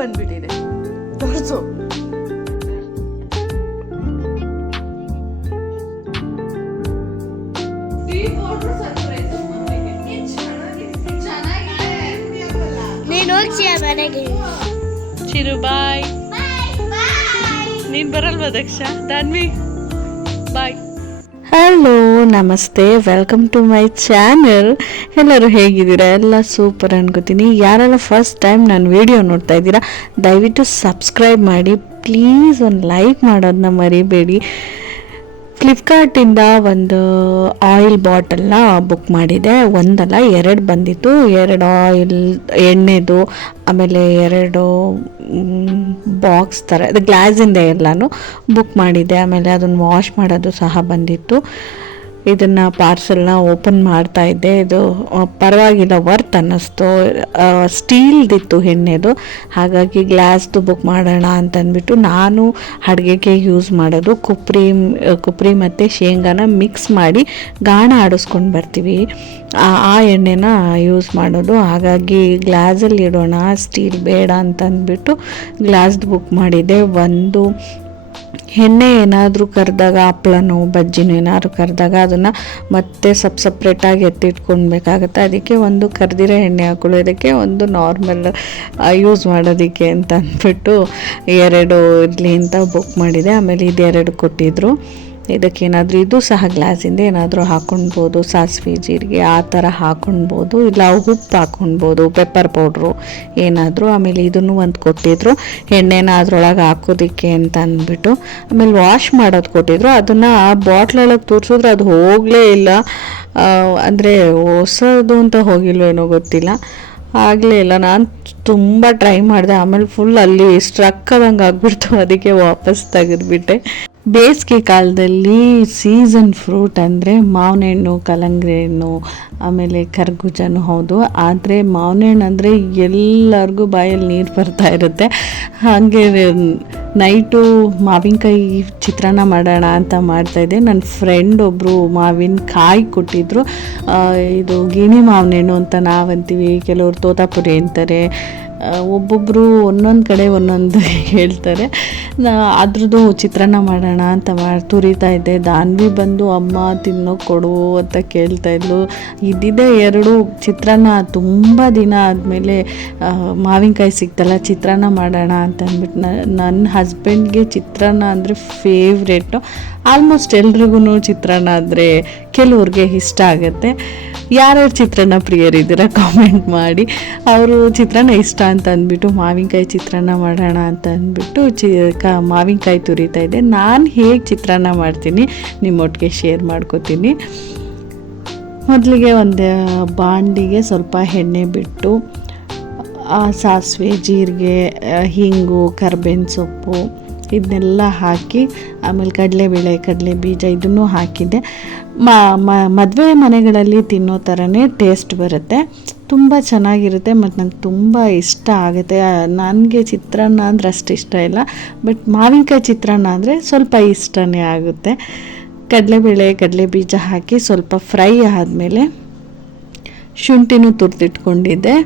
ಬಂದ್ಬಿಟ್ಟಿದೆ. ತೋರಿಸು. ಚಿರು ಬಾಯ್. ನೀನು ಬರಲ್ವಾ ದಕ್ಷ? ದಾನ್ವಿ ಬಾಯ್. ಹಲೋ, ನಮಸ್ತೆ, ವೆಲ್ಕಮ್ ಟು ಮೈ ಚಾನಲ್. ಎಲ್ಲರೂ ಹೇಗಿದ್ದೀರಾ? ಎಲ್ಲ ಸೂಪರ್ ಅನ್ಕೋತೀನಿ. ಯಾರೆಲ್ಲ ಫಸ್ಟ್ ಟೈಮ್ ನಾನು ವಿಡಿಯೋ ನೋಡ್ತಾ ಇದ್ದೀರಾ ದಯವಿಟ್ಟು ಸಬ್ಸ್ಕ್ರೈಬ್ ಮಾಡಿ, ಪ್ಲೀಸ್ ಒಂದು ಲೈಕ್ ಮಾಡೋದನ್ನ ಮರಿಬೇಡಿ. ಫ್ಲಿಪ್ಕಾರ್ಟಿಂದ ಒಂದು ಆಯಿಲ್ ಬಾಟಲ್ನ ಬುಕ್ ಮಾಡಿದೆ. ಒಂದಲ್ಲ 2 ಬಂದಿತ್ತು. 2 ಆಯಿಲ್ ಎಣ್ಣೆದು, ಆಮೇಲೆ 2 ಬಾಕ್ಸ್ ಥರ ಅದು ಗ್ಲಾಸಿಂದ ಎಲ್ಲನೂ ಬುಕ್ ಮಾಡಿದ್ದೆ. ಆಮೇಲೆ ಅದನ್ನು ವಾಶ್ ಮಾಡೋದು ಸಹ ಬಂದಿತ್ತು. ಇದನ್ನು ಪಾರ್ಸೆಲ್ನ ಓಪನ್ ಮಾಡ್ತಾ ಇದ್ದೆ. ಇದು ಪರವಾಗಿಲ್ಲ, ವರ್ತ್ ಅನ್ನಿಸ್ತು. ಸ್ಟೀಲ್ದಿತ್ತು ಎಣ್ಣೆದು, ಹಾಗಾಗಿ ಗ್ಲಾಸ್ದು ಬುಕ್ ಮಾಡೋಣ ಅಂತಂದ್ಬಿಟ್ಟು. ನಾನು ಅಡುಗೆಗೆ ಯೂಸ್ ಮಾಡೋದು ಕುಪ್ರಿ ಮತ್ತು ಶೇಂಗಾನ ಮಿಕ್ಸ್ ಮಾಡಿ ಗಾಣ ಆಡಿಸ್ಕೊಂಡು ಬರ್ತೀವಿ, ಆ ಎಣ್ಣೆನ ಯೂಸ್ ಮಾಡೋದು. ಹಾಗಾಗಿ ಗ್ಲಾಸಲ್ಲಿ ಇಡೋಣ, ಸ್ಟೀಲ್ ಬೇಡ ಅಂತಂದ್ಬಿಟ್ಟು ಗ್ಲಾಸ್ದು ಬುಕ್ ಮಾಡಿದ್ದೆ. ಒಂದು ಎಣ್ಣೆ ಏನಾದರೂ ಕರೆದಾಗ, ಹಪ್ಳನೋ ಬಜ್ಜಿನೋ ಏನಾದರೂ ಕರೆದಾಗ ಅದನ್ನು ಮತ್ತೆ ಸಪ್ರೇಟಾಗಿ ಎತ್ತಿಟ್ಕೊಳ್ಬೇಕಾಗತ್ತೆ. ಅದಕ್ಕೆ ಒಂದು ಕರೆದಿರೋ ಎಣ್ಣೆ ಹಾಕೊಳ್ಳೋದಕ್ಕೆ, ಒಂದು ನಾರ್ಮಲ್ ಯೂಸ್ ಮಾಡೋದಕ್ಕೆ ಅಂತ ಅಂದ್ಬಿಟ್ಟು 2 ಇರಲಿ ಅಂತ ಬುಕ್ ಮಾಡಿದೆ. ಆಮೇಲೆ ಇದು 2 ಕೊಟ್ಟಿದ್ದರು. ಇದಕ್ಕೇನಾದರೂ ಇದು ಸಹ ಗ್ಲಾಸಿಂದ ಏನಾದರೂ ಹಾಕ್ಕೊಳ್ಬೋದು, ಸಾಸಿವೆ ಜೀರಿಗೆ ಆ ಥರ ಹಾಕ್ಕೊಳ್ಬೋದು, ಇಲ್ಲ ಉಪ್ಪು ಹಾಕ್ಕೊಳ್ಬೋದು, ಪೆಪ್ಪರ್ ಪೌಡ್ರು ಏನಾದರೂ. ಆಮೇಲೆ ಇದನ್ನು ಒಂದು ಕೊಟ್ಟಿದ್ರು, ಎಣ್ಣೆನ ಅದರೊಳಗೆ ಹಾಕೋದಕ್ಕೆ ಅಂತ ಅಂದ್ಬಿಟ್ಟು. ಆಮೇಲೆ ವಾಶ್ ಮಾಡೋದು ಕೊಟ್ಟಿದ್ರು. ಅದನ್ನು ಬಾಟ್ಲೊಳಗೆ ತೋರಿಸಿದ್ರೆ ಅದು ಹೋಗಲೇ ಇಲ್ಲ, ಅಂದರೆ ಹೊಸದು ಅಂತ ಹೋಗಿಲ್ವೇನೋ ಗೊತ್ತಿಲ್ಲ, ಆಗಲೇ ಇಲ್ಲ. ನಾನು ತುಂಬ ಟ್ರೈ ಮಾಡಿದೆ. ಆಮೇಲೆ ಫುಲ್ ಅಲ್ಲಿ ಸ್ಟ್ರಕ್ ಆದಂಗೆ ಆಗಿಬಿಡ್ತು, ಅದಕ್ಕೆ ವಾಪಸ್ ತೆಗೆದುಬಿಟ್ಟೆ. ಬೇಸಿಗೆ ಕಾಲದಲ್ಲಿ ಸೀಸನ್ ಫ್ರೂಟ್ ಅಂದರೆ ಮಾವಿನ ಹಣ್ಣು, ಕಲ್ಲಂಗಡಿ ಹಣ್ಣು, ಆಮೇಲೆ ಕರ್ಬೂಜನೂ ಹೌದು. ಆದರೆ ಮಾವಿನ ಹಣ್ಣು ಅಂದರೆ ಎಲ್ಲರಿಗೂ ಬಾಯಲ್ಲಿ ನೀರು ಬರ್ತಾ ಇರುತ್ತೆ. ಹಾಗೆ ನೈಟು ಮಾವಿನಕಾಯಿ ಚಿತ್ರಾನ್ನ ಮಾಡೋಣ ಅಂತ ಮಾಡ್ತಾಯಿದ್ದೆ. ನನ್ನ ಫ್ರೆಂಡ್ ಒಬ್ಬರು ಮಾವಿನಕಾಯಿ ಕೊಟ್ಟಿದ್ದರು. ಇದು ಗಿಣಿ ಮಾವಿನ ಹಣ್ಣು ಅಂತ ನಾವಂತೀವಿ, ಕೆಲವರು ತೋತಾಪುರಿ ಅಂತಾರೆ, ಒಬ್ಬೊಬ್ಬರು ಒಂದೊಂದು ಕಡೆ ಒಂದೊಂದು ಹೇಳ್ತಾರೆ. ಅದ್ರದ್ದು ಚಿತ್ರಾನ್ನ ಮಾಡೋಣ ಅಂತ ತುರಿತಾ ಇದ್ದೆ. ದಾನ್ವಿ ಬಂದು ಅಮ್ಮ ತಿನ್ನೋ ಕೊಡು ಅಂತ ಕೇಳ್ತಾಯಿದ್ಲು. ಇದ್ದಿದ್ದೇ 2 ಚಿತ್ರಾನ್ನ. ತುಂಬ ದಿನ ಆದಮೇಲೆ ಮಾವಿನಕಾಯಿ ಸಿಕ್ತಲ್ಲ, ಚಿತ್ರಾನ್ನ ಮಾಡೋಣ ಅಂತ ಅಂದ್ಬಿಟ್ಟು. ನನ್ನ ಹಸ್ಬೆಂಡ್ಗೆ ಚಿತ್ರಾನ್ನ ಅಂದರೆ ಫೇವ್ರೇಟು. ಆಲ್ಮೋಸ್ಟ್ ಎಲ್ರಿಗೂ ಚಿತ್ರಾನ್ನ ಅಂದರೆ ಕೆಲವ್ರಿಗೆ ಇಷ್ಟ ಆಗುತ್ತೆ. ಯಾರ್ಯಾರು ಚಿತ್ರಾನ್ನ ಪ್ರಿಯರಿದ್ದೀರ ಕಾಮೆಂಟ್ ಮಾಡಿ. ಅವರು ಚಿತ್ರಾನ್ನ ಇಷ್ಟ ಅಂತ ಅಂದ್ಬಿಟ್ಟು ಮಾವಿನಕಾಯಿ ಚಿತ್ರಾನ್ನ ಮಾಡೋಣ ಅಂತ ಅಂದ್ಬಿಟ್ಟು ಮಾವಿನಕಾಯಿ ತುರಿತಾ ಇದ್ದೆ. ನಾನು ಹೇಗೆ ಚಿತ್ರಾನ್ನ ಮಾಡ್ತೀನಿ ನಿಮ್ಮೊಟ್ಟಿಗೆ ಶೇರ್ ಮಾಡ್ಕೋತೀನಿ. ಮೊದಲಿಗೆ ಒಂದು ಬಾಂಡಿಗೆ ಸ್ವಲ್ಪ ಎಣ್ಣೆ ಬಿಟ್ಟು, ಸಾಸಿವೆ, ಜೀರಿಗೆ, ಹಿಂಗು, ಕರ್ಬೇವಿನ ಸೊಪ್ಪು ಇದನ್ನೆಲ್ಲ ಹಾಕಿ, ಆಮೇಲೆ ಕಡಲೆಬೇಳೆ, ಕಡಲೆ ಬೀಜ ಇದನ್ನು ಹಾಕಿದ್ದೆ. ಮದುವೆ ಮನೆಗಳಲ್ಲಿ ತಿನ್ನೋ ಥರನೇ ಟೇಸ್ಟ್ ಬರುತ್ತೆ, ತುಂಬ ಚೆನ್ನಾಗಿರುತ್ತೆ ಮತ್ತು ನಂಗೆ ತುಂಬ ಇಷ್ಟ ಆಗುತ್ತೆ. ನನಗೆ ಚಿತ್ರಾನ್ನ ಅಂದರೆ ಅಷ್ಟು ಇಷ್ಟ ಇಲ್ಲ, ಬಟ್ ಮಾವಿನಕಾಯಿ ಚಿತ್ರಾನ್ನ ಅಂದರೆ ಸ್ವಲ್ಪ ಇಷ್ಟನೇ ಆಗುತ್ತೆ. ಕಡಲೆಬೇಳೆ, ಕಡಲೆ ಬೀಜ ಹಾಕಿ ಸ್ವಲ್ಪ ಫ್ರೈ ಆದಮೇಲೆ ಶುಂಠಿನೂ ತುರಿದಿಟ್ಕೊಂಡಿದ್ದೆ.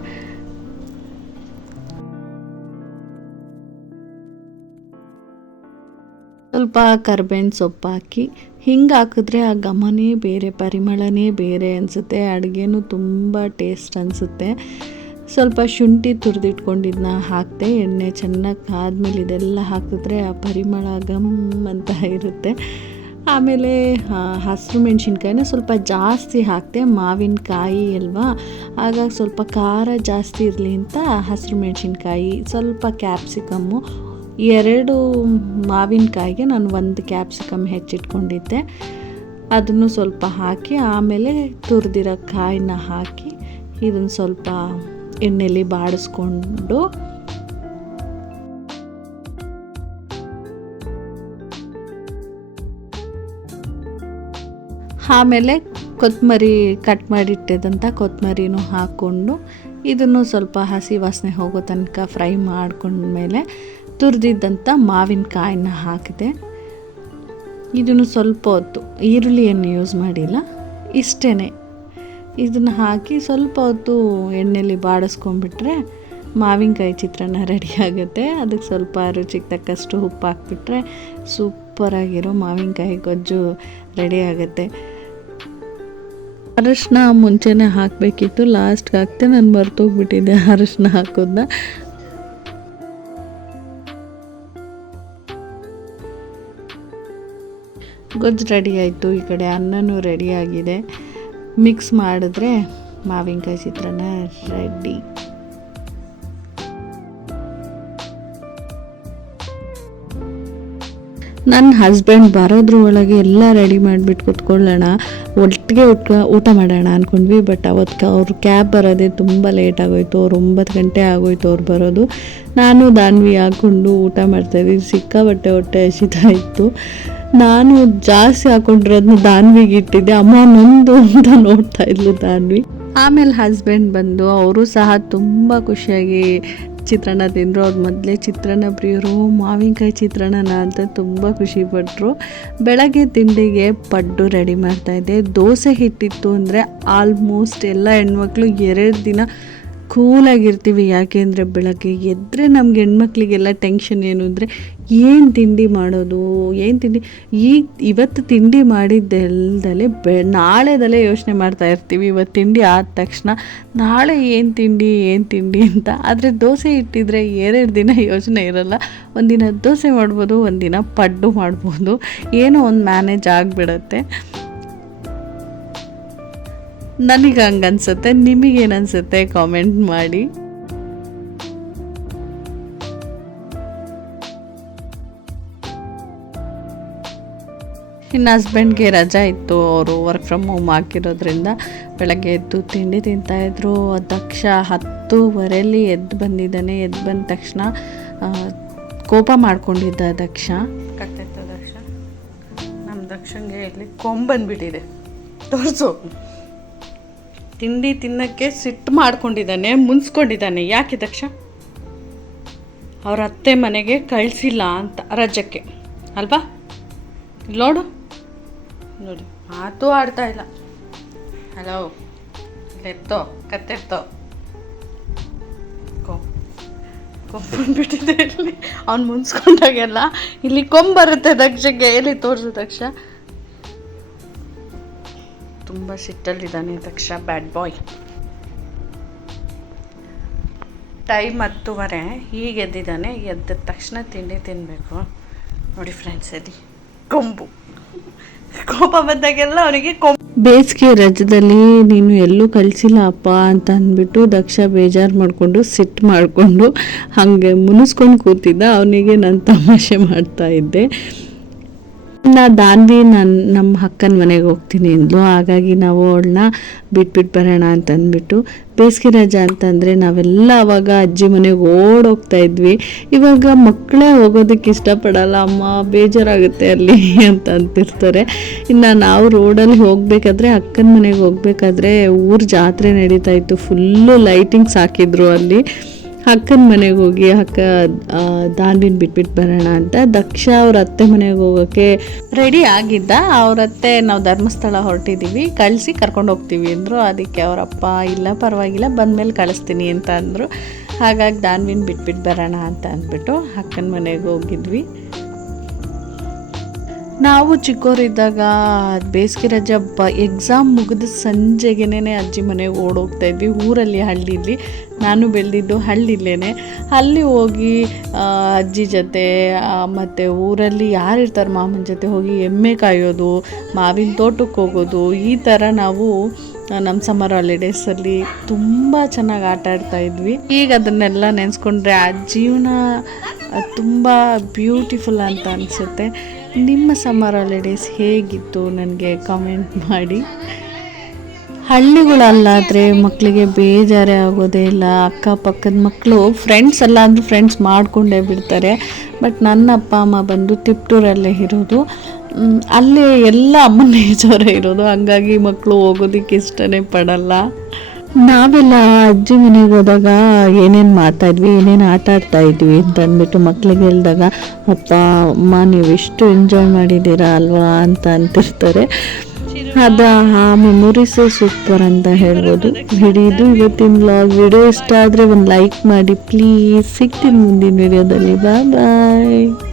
ಸ್ವಲ್ಪ ಕರ್ಬೇವಿನ ಸೊಪ್ಪು ಹಾಕಿ, ಹಿಂಗೆ ಹಾಕಿದ್ರೆ ಆ ಘಮನೇ ಬೇರೆ, ಪರಿಮಳನೇ ಬೇರೆ ಅನಿಸುತ್ತೆ. ಅಡುಗೆನೂ ತುಂಬ ಟೇಸ್ಟ್ ಅನಿಸುತ್ತೆ. ಸ್ವಲ್ಪ ಶುಂಠಿ ತುರಿದಿಟ್ಕೊಂಡಿದ್ದನ್ನ ಹಾಕಿದೆ. ಎಣ್ಣೆ ಚೆನ್ನಾಗಿ ಆದಮೇಲೆ ಇದೆಲ್ಲ ಹಾಕಿದ್ರೆ ಆ ಪರಿಮಳ ಘಮ್ ಅಂತ ಇರುತ್ತೆ. ಆಮೇಲೆ ಹಸಿರು ಮೆಣಸಿನ್ಕಾಯಿನ ಸ್ವಲ್ಪ ಜಾಸ್ತಿ ಹಾಕಿದೆ. ಮಾವಿನಕಾಯಿ ಅಲ್ವಾ, ಹಾಗಾಗಿ ಸ್ವಲ್ಪ ಖಾರ ಜಾಸ್ತಿ ಇರಲಿ ಅಂತ ಹಸಿರು ಮೆಣಸಿನ್ಕಾಯಿ, ಸ್ವಲ್ಪ ಕ್ಯಾಪ್ಸಿಕಮ್ಮು, 2 ಮಾವಿನಕಾಯಿಗೆ ನಾನು 1 ಕ್ಯಾಪ್ಸಿಕಮ್ ಹೆಚ್ಚಿಟ್ಕೊಂಡಿದ್ದೆ, ಅದನ್ನು ಸ್ವಲ್ಪ ಹಾಕಿ, ಆಮೇಲೆ ತುರಿದಿರೋ ಕಾಯಿನ ಹಾಕಿ ಇದನ್ನು ಸ್ವಲ್ಪ ಎಣ್ಣೆಯಲ್ಲಿ ಬಾಡಿಸ್ಕೊಂಡು ಆಮೇಲೆ ಕೊತ್ತಂಬರಿ ಕಟ್ ಮಾಡಿಟ್ಟಿದ್ದಂಥ ಕೊತ್ತಂಬರಿನೂ ಹಾಕ್ಕೊಂಡು ಇದನ್ನು ಸ್ವಲ್ಪ ಹಸಿ ವಾಸನೆ ಹೋಗೋ ತನಕ ಫ್ರೈ ಮಾಡ್ಕೊಂಡ್ಮೇಲೆ ತುರಿದಿದ್ದಂಥ ಮಾವಿನಕಾಯಿನ ಹಾಕಿದೆ. ಇದನ್ನು ಸ್ವಲ್ಪ ಹೊತ್ತು, ಈರುಳ್ಳಿಯನ್ನು ಯೂಸ್ ಮಾಡಿಲ್ಲ, ಇಷ್ಟೇ. ಇದನ್ನು ಹಾಕಿ ಸ್ವಲ್ಪ ಹೊತ್ತು ಎಣ್ಣೆಯಲ್ಲಿ ಬಾಡಿಸ್ಕೊಂಡ್ಬಿಟ್ರೆ ಮಾವಿನಕಾಯಿ ಚಿತ್ರಾನ್ನ ರೆಡಿ ಆಗುತ್ತೆ. ಅದಕ್ಕೆ ಸ್ವಲ್ಪ ರುಚಿಗೆ ತಕ್ಕಷ್ಟು ಉಪ್ಪು ಹಾಕ್ಬಿಟ್ರೆ ಸೂಪರಾಗಿರೋ ಮಾವಿನಕಾಯಿ ಗೊಜ್ಜು ರೆಡಿ ಆಗುತ್ತೆ. ಅರಶಿನ ಮುಂಚೆನೇ ಹಾಕಬೇಕಿತ್ತು, ಲಾಸ್ಟ್ಗೆ ಹಾಕ್ತೆ ನಾನು ಮರ್ತೋಗ್ಬಿಟ್ಟಿದ್ದೆ ಅರಶಿನ ಹಾಕೋದನ್ನ. ಗೊಜ್ಜು ರೆಡಿ ಆಯಿತು. ಈ ಕಡೆ ಅನ್ನನೂ ರೆಡಿಯಾಗಿದೆ. ಮಿಕ್ಸ್ ಮಾಡಿದ್ರೆ ಮಾವಿನಕಾಯಿ ಚಿತ್ರಾನ್ನ ರೆಡಿ. ನನ್ನ ಹಸ್ಬೆಂಡ್ ಬರೋದ್ರ ಒಳಗೆ ಎಲ್ಲ ರೆಡಿ ಮಾಡಿಬಿಟ್ಟು ಕುತ್ಕೊಳ್ಳೋಣ, ಒಟ್ಟಿಗೆ ಊಟ ಮಾಡೋಣ ಅಂದ್ಕೊಂಡ್ವಿ. ಬಟ್ ಅವತ್ತು ಅವ್ರ ಕ್ಯಾಬ್ ಬರೋದೇ ತುಂಬ ಲೇಟ್ ಆಗೋಯ್ತು. ಅವ್ರು 9 ಗಂಟೆ ಆಗೋಯ್ತು ಅವ್ರು ಬರೋದು. ನಾನು ದಾನ್ವಿ ಹಾಕ್ಕೊಂಡು ಊಟ ಮಾಡ್ತಾಯಿದ್ವಿ. ಸಿಕ್ಕಾಬಟ್ಟೆ ಹೊಟ್ಟೆ ಹಸಿತಾ ಇತ್ತು. ನಾನು ಜಾಸ್ತಿ ಹಾಕೊಂಡಿರೋದನ್ನ ದಾನ್ವಿಗೆ ಇಟ್ಟಿದ್ದೆ. ಅಮ್ಮ ನೊಂದು ಅಂತ ನೋಡ್ತಾ ಇದ್ಲು ದಾನ್ವಿ. ಆಮೇಲೆ ಹಸ್ಬೆಂಡ್ ಬಂದು ಅವರು ಸಹ ತುಂಬ ಖುಷಿಯಾಗಿ ಚಿತ್ರಾನ್ನ ತಿಂದರು. ಅವ್ರು ಮೊದಲೇ ಚಿತ್ರಾನ್ನ ಪ್ರಿಯರು, ಮಾವಿನಕಾಯಿ ಚಿತ್ರಾನ್ನ ಅಂತ ತುಂಬ ಖುಷಿಪಟ್ಟರು. ಬೆಳಗ್ಗೆ ತಿಂಡಿಗೆ ಪಡ್ಡು ರೆಡಿ ಮಾಡ್ತಾಯಿದ್ದೆ. ದೋಸೆ ಹಿಟ್ಟಿತ್ತು ಅಂದರೆ ಆಲ್ಮೋಸ್ಟ್ ಎಲ್ಲ ಹೆಣ್ಮಕ್ಳು 2 ದಿನ ಕೂಲಾಗಿರ್ತೀವಿ. ಯಾಕೆಂದರೆ ಬೆಳಗ್ಗೆ ಎದ್ದರೆ ನಮ್ಗೆ ಹೆಣ್ಮಕ್ಳಿಗೆಲ್ಲ ಟೆನ್ಷನ್ ಏನು ಅಂದರೆ ಏನು ತಿಂಡಿ ಮಾಡೋದು, ಏನು ತಿಂಡಿ. ಇವತ್ತು ತಿಂಡಿ ಮಾಡಿದ್ದೆಲ್ದಲೇ ನಾಳೆದಲ್ಲೇ ಯೋಚನೆ ಮಾಡ್ತಾ ಇರ್ತೀವಿ. ಇವತ್ತು ತಿಂಡಿ ಆದ ತಕ್ಷಣ ನಾಳೆ ಏನು ತಿಂಡಿ ಅಂತ. ಆದರೆ ದೋಸೆ ಇಟ್ಟಿದ್ರೆ 2 ದಿನ ಯೋಚನೆ ಇರೋಲ್ಲ. ಒಂದಿನ ದೋಸೆ ಮಾಡ್ಬೋದು, ಒಂದಿನ ಪಡ್ಡು ಮಾಡ್ಬೋದು, ಏನೋ ಒಂದು ಮ್ಯಾನೇಜ್ ಆಗಿಬಿಡತ್ತೆ. ನನಗೆ ಹಂಗೆ ಅನಿಸುತ್ತೆ. ನಿಮಗೇನು ಅನಿಸುತ್ತೆ ಕಾಮೆಂಟ್ ಮಾಡಿ. ಇನ್ನು ಹಸ್ಬೆಂಡ್ಗೆ ರಜಾ ಇತ್ತು, ಅವರು ವರ್ಕ್ ಫ್ರಮ್ ಹೋಮ್ ಹಾಕಿರೋದ್ರಿಂದ ಬೆಳಗ್ಗೆ ಎದ್ದು ತಿಂಡಿ ತಿಂತಾಯಿದ್ರು. ದಕ್ಷ 10:15 ಎದ್ದು ಬಂದಿದ್ದಾನೆ. ಎದ್ದು ಬಂದ ತಕ್ಷಣ ಕೋಪ ಮಾಡ್ಕೊಂಡಿದ್ದ ದಕ್ಷ. ದಕ್ಷ ನಮ್ಮ ದಕ್ಷಂಗೆ ಇಲ್ಲಿ ಕೊಂಬಂದ್ಬಿಟ್ಟಿದೆ, ತೋರಿಸು. ತಿಂಡಿ ತಿನ್ನೋಕ್ಕೆ ಸಿಟ್ಟು ಮಾಡ್ಕೊಂಡಿದ್ದಾನೆ, ಮುನ್ಸ್ಕೊಂಡಿದ್ದಾನೆ. ಯಾಕೆ ದಕ್ಷ? ಅವ್ರ ಅತ್ತೆ ಮನೆಗೆ ಕಳಿಸಿಲ್ಲ ಅಂತ ರಜಕ್ಕೆ ಅಲ್ವಾ? ನೋಡು ನೋಡಿ, ಮಾತು ಆಡ್ತಾ ಇಲ್ಲ. ಹಲೋ, ಇಲ್ಲೆತ್ತೋ, ಕತ್ತೆತ್ತೋ. ಕೊಂಬಿಟ್ಟಿದೆ ಇಲ್ಲಿ. ಅವ್ನು ಮುನ್ಸ್ಕೊಂಡಾಗೆಲ್ಲ ಇಲ್ಲಿ ಕೊಂಬರುತ್ತೆ ದಕ್ಷಗೆ. ಎಲ್ಲಿ ತೋರಿಸು ದಕ್ಷ. ತುಂಬ ಸಿಟ್ಟಲ್ಲಿದ್ದಾನೆ ದಕ್ಷ, ಬ್ಯಾಡ್ ಬಾಯ್. ಟೈಮ್ 10:15, ಈಗ ಎದ್ದಿದ್ದಾನೆ. ಎದ್ದ ತಕ್ಷಣ ತಿಂಡಿ ತಿನ್ನಬೇಕು. ನೋಡಿ ಫ್ರೆಂಡ್ಸ್, ಅಲ್ಲಿ ಕೊಂಬು. ಕೋಪ ಬಂದಾಗೆಲ್ಲ ಅವನಿಗೆ ಬೇಸಿಗೆ ರಜದಲ್ಲಿ ನೀನು ಎಲ್ಲೂ ಕಳಿಸಿಲ್ಲ ಅಪ್ಪ ಅಂತ ಅಂದ್ಬಿಟ್ಟು ದಕ್ಷ ಬೇಜಾರು ಮಾಡಿಕೊಂಡು ಸಿಟ್ಟು ಮಾಡಿಕೊಂಡು ಹಾಗೆ ಮುನಿಸ್ಕೊಂಡು ಕೂತಿದ್ದ. ಅವನಿಗೆ ನಾನು ತಮಾಷೆ ಮಾಡ್ತಾ ಇದ್ದೆ. ದಾನ್ವಿ ನಮ್ಮ ಅಕ್ಕನ ಮನೆಗೆ ಹೋಗ್ತೀನಿ ಅಂದ್ಲು. ಹಾಗಾಗಿ ನಾವು ಅವಳನ್ನ ಬಿಟ್ಬಿಟ್ಟು ಬರೋಣ ಅಂತ ಅಂದ್ಬಿಟ್ಟು, ಬೇಸಿಗೆ ರಜಾ ಅಂತಂದರೆ ನಾವೆಲ್ಲ ಅವಾಗ ಅಜ್ಜಿ ಮನೆಗೆ ಓಡೋಗ್ತಾ ಇದ್ವಿ. ಇವಾಗ ಮಕ್ಕಳೇ ಹೋಗೋದಕ್ಕೆ ಇಷ್ಟಪಡಲ್ಲ, ಅಮ್ಮ ಬೇಜಾರಾಗುತ್ತೆ ಅಲ್ಲಿ ಅಂತ ಅಂತಿರ್ತಾರೆ. ಇನ್ನು ನಾವು ರೋಡಲ್ಲಿ ಹೋಗಬೇಕಾದ್ರೆ, ಅಕ್ಕನ ಮನೆಗೆ ಹೋಗ್ಬೇಕಾದ್ರೆ ಊರ ಜಾತ್ರೆ ನಡೀತಾ ಇತ್ತು. ಫುಲ್ಲು ಲೈಟಿಂಗ್ಸ್ ಹಾಕಿದ್ರು ಅಲ್ಲಿ. ಅಕ್ಕನ ಮನೆಗೆ ಹೋಗಿ ದಾನ್ವಿನ ಬಿಟ್ಬಿಟ್ಟು ಬರೋಣ ಅಂತ ದಕ್ಷ ಅವ್ರ ಅತ್ತೆ ಮನೆಗೆ ಹೋಗೋಕ್ಕೆ ರೆಡಿ ಆಗಿದ್ದ. ಅವ್ರ ಅತ್ತೆ ನಾವು ಧರ್ಮಸ್ಥಳ ಹೊರಟಿದ್ದೀವಿ, ಕರ್ಕೊಂಡು ಹೋಗ್ತೀವಿ ಅಂದರು. ಅದಕ್ಕೆ ಅವರಪ್ಪ ಇಲ್ಲ ಪರವಾಗಿಲ್ಲ, ಬಂದಮೇಲೆ ಕಳಿಸ್ತೀನಿ ಅಂತ ಅಂದರು. ಹಾಗಾಗಿ ದಾನ್ವಿನ ಬಿಟ್ಬಿಟ್ಟು ಬರೋಣ ಅಂತ ಅಂದ್ಬಿಟ್ಟು ಅಕ್ಕನ ಮನೆಗೆ ಹೋಗಿದ್ವಿ. ನಾವು ಚಿಕ್ಕವರಿದ್ದಾಗ ಬೇಸಿಗೆ ರಜೆ ಎಕ್ಸಾಮ್ ಮುಗಿದ ಸಂಜೆಗೇನೆ ಅಜ್ಜಿ ಮನೆಗೆ ಓಡೋಗ್ತಾ ಇದ್ವಿ. ಊರಲ್ಲಿ, ಹಳ್ಳಿಲಿ. ನಾನು ಬೆಳೆದಿದ್ದು ಹಳ್ಳಿಲೇನೆ. ಅಲ್ಲಿ ಹೋಗಿ ಅಜ್ಜಿ ಜೊತೆ ಮತ್ತು ಊರಲ್ಲಿ ಯಾರಿರ್ತಾರೆ ಮಾಮನ ಜೊತೆ ಹೋಗಿ ಎಮ್ಮೆ ಕಾಯೋದು, ಮಾವಿನ ತೋಟಕ್ಕೆ ಹೋಗೋದು, ಈ ಥರ ನಾವು ನಮ್ಮ ಸಮ್ಮರ್ ಹಾಲಿಡೇಸಲ್ಲಿ ತುಂಬ ಚೆನ್ನಾಗಿ ಆಟ ಆಡ್ತಾಯಿದ್ವಿ. ಈಗ ಅದನ್ನೆಲ್ಲ ನೆನೆಸ್ಕೊಂಡ್ರೆ ಆ ಜೀವನ ತುಂಬ ಬ್ಯೂಟಿಫುಲ್ ಅಂತ ಅನಿಸುತ್ತೆ. ನಿಮ್ಮ ಸಮ್ಮರ್ ಹಾಲಿಡೇಸ್ ಹೇಗಿತ್ತು ನನಗೆ ಕಾಮೆಂಟ್ ಮಾಡಿ. ಹಳ್ಳಿಗಳಲ್ಲಾದರೆ ಮಕ್ಕಳಿಗೆ ಬೇಜಾರೇ ಆಗೋದೇ ಇಲ್ಲ. ಅಕ್ಕಪಕ್ಕದ ಮಕ್ಕಳು ಫ್ರೆಂಡ್ಸ್ ಎಲ್ಲ ಅಂದರೂ ಫ್ರೆಂಡ್ಸ್ ಮಾಡಿಕೊಂಡೇ ಬಿಡ್ತಾರೆ. ಬಟ್ ನನ್ನ ಅಪ್ಪ ಅಮ್ಮ ಬಂದು ತಿಪ್ಟೂರಲ್ಲೇ ಇರೋದು. ಅಲ್ಲೇ ಎಲ್ಲ ಅಮ್ಮನ ಏಜವರೇ ಇರೋದು. ಹಂಗಾಗಿ ಮಕ್ಕಳು ಹೋಗೋದಕ್ಕೆ ಇಷ್ಟನೇ ಪಡಲ್ಲ. ನಾವೆಲ್ಲ ಅಜ್ಜಿ ಮನೆಗೆ ಹೋದಾಗ ಏನೇನು ಮಾಡ್ತಾಯಿದ್ವಿ, ಏನೇನು ಆಟ ಆಡ್ತಾಯಿದ್ವಿ ಅಂತ ಅಂದ್ಬಿಟ್ಟು ಮಕ್ಳಿಗೆ ಹೇಳಿದಾಗ ಅಪ್ಪ ಅಮ್ಮ ನೀವು ಎಷ್ಟು ಎಂಜಾಯ್ ಮಾಡಿದ್ದೀರಾ ಅಲ್ವಾ ಅಂತ ಅಂತಿರ್ತಾರೆ. ಅದ ಆ ಮೆಮೊರೀಸೇ ಸೂಪರ್ ಅಂತ ಹೇಳ್ಬೋದು. ಹಿಡಿದು ಇವತ್ತಿನ ವ್ಲಾಗ್. ವಿಡಿಯೋ ಇಷ್ಟ ಆದರೆ ಒಂದು ಲೈಕ್ ಮಾಡಿ ಪ್ಲೀಸ್. ಸಿಗ್ತೀನಿ ಮುಂದಿನ ವಿಡಿಯೋದಲ್ಲಿ. ಬಾಯ್ ಬಾಯ್.